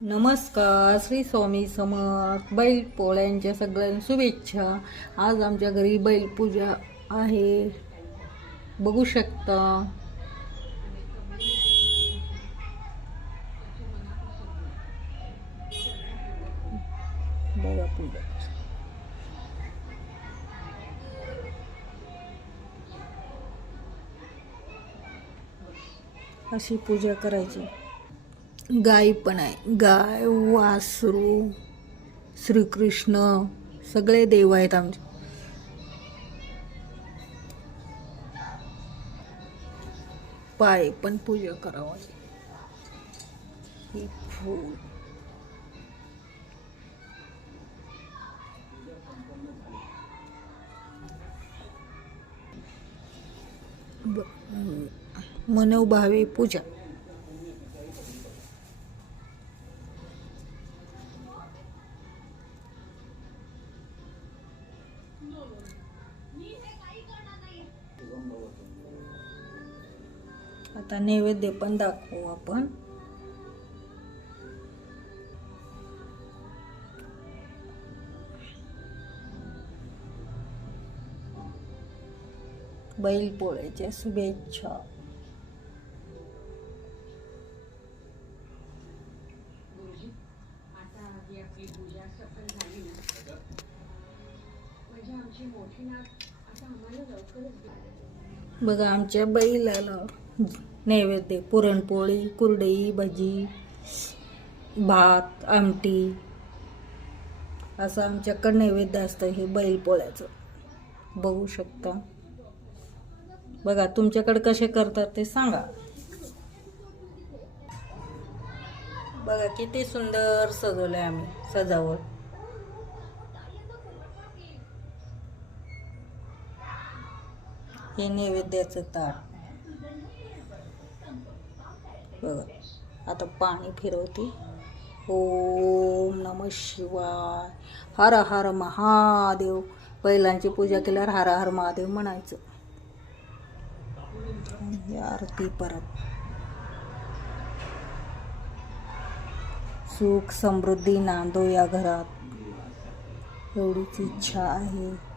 नमस्कार, श्री स्वामी समर्थ. बैल पोळ्यांच्या सगळ्यांना शुभेच्छा. आज आमच्या घरी बैलपूजा आहे, बघू शकता. बघा पूजा अशी पूजा करायची. गाय पण आहे, गाय, वासरू, श्रीकृष्ण, सगळे देव आहेत आमचे. पाय पण पूजा करावं. हे फूल मनोभावे पूजा. आता नैवेद्य पण दाखवू आपण. बैल पोळ्याच्या शुभेच्छा. बघा आमच्या बैलाला नैवेद्य पुरणपोळी, कुरडई, भजी, भात, आमटी असं आमच्याकडं नैवेद्य असतं. हे बैल पोळ्याचं बघू शकता. बघा तुमच्याकडे कसे करतात ते सांगा. बघा किती सुंदर सजवलंय आम्ही, सजावट. हे नैवेद्याचं ताट. बघा आता पाणी फिरवते. ओम नमः शिवाय, हर हर महादेव. बैलांची पूजा केल्यावर हर हर महादेव म्हणायचं. आरती परत. सुख समृद्धी नांदो या घरात, एवढीच इच्छा आहे.